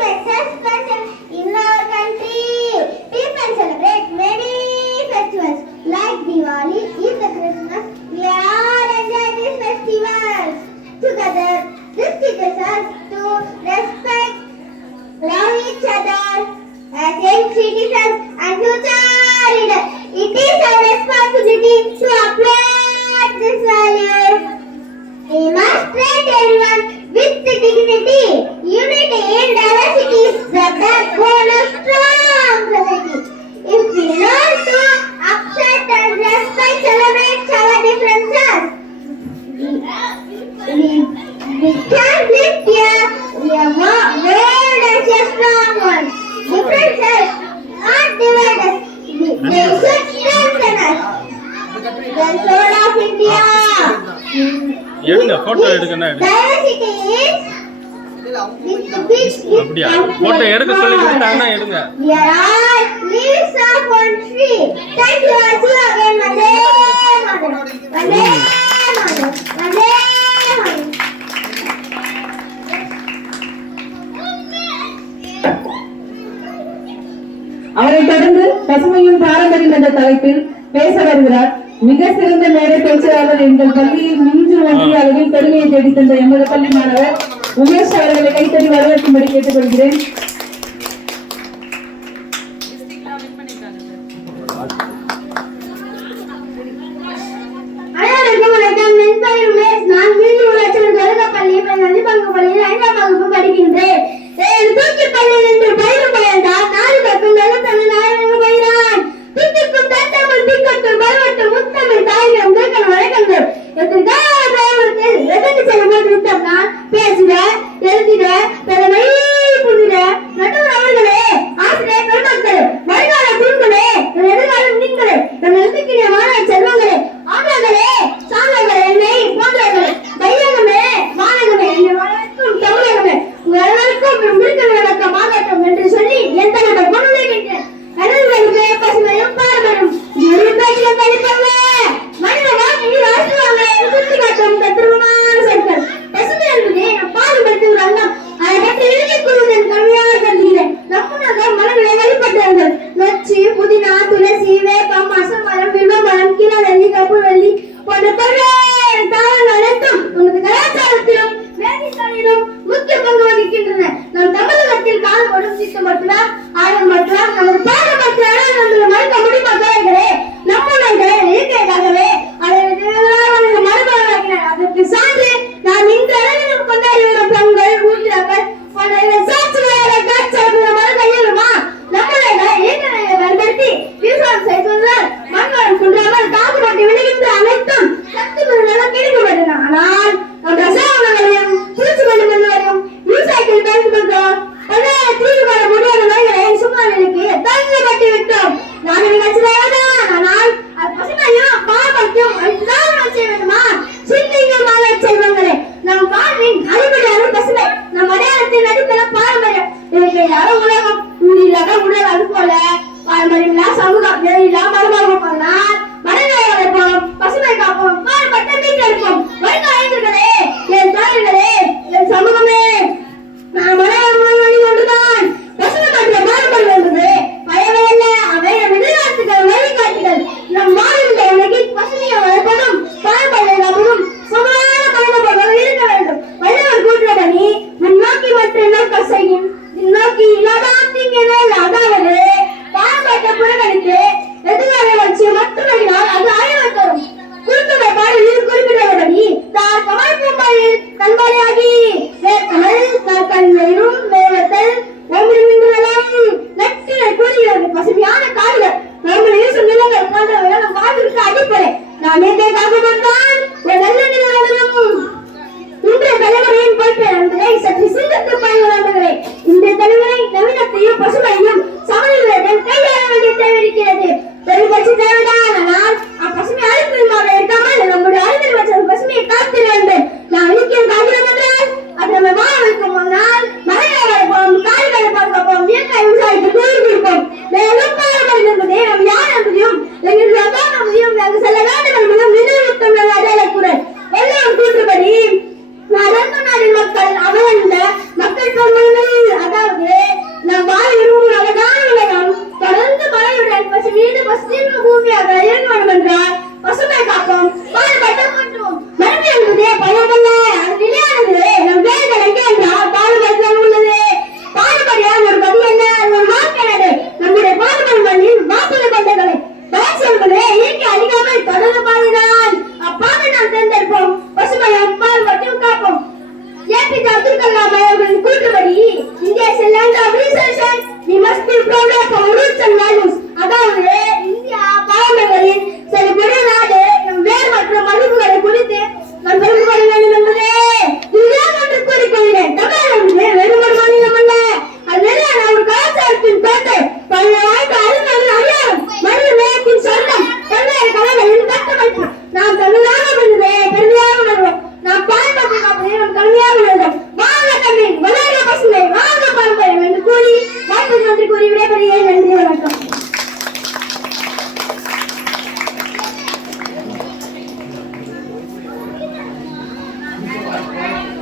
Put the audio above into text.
achievements are present in our country. People celebrate many festivals like Diwali, Eid, Christmas. We all enjoy these festivals together. This teaches us to respect, love each other as young citizens and future leaders. It is our responsibility to uphold these values. We must treat everyone with dignity. Unity in diversity is the backbone of strong society. If we learn to accept and respect, celebrate our differences, we can live here. We are world as a strong one. Differences not divide us. They should strengthen us. The soul of India. எடுங்க photo எடுக்கனா Diversity is அப்படியே photo எடுக்க சொல்லி கொடுத்தாங்கன்னா எடுங்க. We are all leaves of one tree. Thank you again. Vande Mataram. Vande Mataram. Vande Mataram. அவரை தொடர்ந்து பசுமையும் பாரம்பரியம் என்ற தலைப்பில் பேச வருகிறார் மிக சிறந்த மேடை பேச்சாளர் எங்கள் பள்ளியில் மிஞ்சு ஒன்றிய அளவில் பெருமையை தேடி தந்த எமது பள்ளி மாணவர் உமேஷ் அவர்களை கைத்தறி வரவேற்கும்படி கேட்டுக்கொள்கிறேன். நான் மீண்டும் பள்ளி பள்ளியில் 5ஆம் வகுப்பு படிக்கின்றேன். தூக்கி பள்ளியில் என்று பயிரும் பயன்தான் நாலு பக்கம் தனி நாயகன் பயிரான் திட்டுக்கும் தட்டமும் திக்கட்டும் பருவட்டும் முத்தமிழ் தாயிரம் கேட்கணும் வழக்கங்கள் எதற்கு செல்லும் நான் பேசுக எழுதிட பெருமை புதிட நடுவர் அவர்களே ஆசிரியர் பெருமக்களே வருகால தூண்களே எதிர்காலம் நீங்களே நம் எழுத்துக்கிற மாணவ செல்வங்களே ஆண்களே சான்றங்களே என்னை போன்றவர்களே வையகமே மாணகமே என்னை வளர்க்கும் தமிழகமே உங்கள் அனைவருக்கும் விருது நடக்க மாதட்டும் என்று சொல்லி என் தலைவர் கொண்டுகின்றேன். கடவுளுடைய பசுமையும் பாரம்பரியம் பேச்சிலும் கழிப்பாங்க மனித வாழ்க்கையில் ஆசிரியர்களை சுட்டி காட்டும் தத்துவமான சொற்கள். பசுமை என்பது நம் பாரம்பரியத்தின் ஒரு அங்கம். அதை பற்றி எழுதிக் கொள்வதன் கல்வியாக கருதுகிறேன். நம்முனர்கள் மலர்களை வழிபட்டார்கள். நொச்சி புதினா துளசி வேப்பம் அசமரம் வில்வமரம் கிளவெள்ளி கப்புவெள்ளி போன்ற பல்வேறு தாவரங்கள் அனைத்தும் நமது கலாச்சாரத்திலும் வேதியியலிலும் முக்கிய பங்கு வகிக்கின்றன. நம் தமிழகத்தில் காணப்படும் சித்தமற்ற ஆழமற்ற நமது பாரம்பரிய நம்மளை மறுக்க முடியுமா தோழர்களே? நம்முடைய இயற்கையாகவே அதை மறுபடியாக்கினார். அதற்கு சான்று நாம் இந்த அளவிலும் கொண்டாடி வரும் பெண்கள் ஊழியர்கள் சாட்சிகளை மறுகையிலுமா நம்முடைய இயற்கையை பயன்படுத்தி விவசாயம் செய்துள்ளார். மண்வளம் குன்றாமல் காதுபட்டு விடுகின்ற அனைத்தும் சத்து நிலம் கிடைக்கப்பட்டன. ஆனால் நம் ரசாயனங்களையும் பூச்சிக்கொண்டு வரும் விவசாயத்தில் பயன்படுத்தும் பல்வேறு தீர்வுகளை முடியாத நோய்களை சும்மாவிற்கு தள்ளப்பட்டு விட்டோம். நான் ஆனால் அது பசுமையும் பாரம்பரியம் அதுதான் செய்ய வேண்டுமா? சிந்திங்கள் மாணவ செல்வங்களே, நம் வாழ்வின் அடிப்படையான பசுமை நம் அடையாளத்தின் அடிப்படை பாரம்பரியம். இவைகள் உலகம் உயிரில்லாத உடல் அது போல பாரம்பரியம் சமூகம் மரபு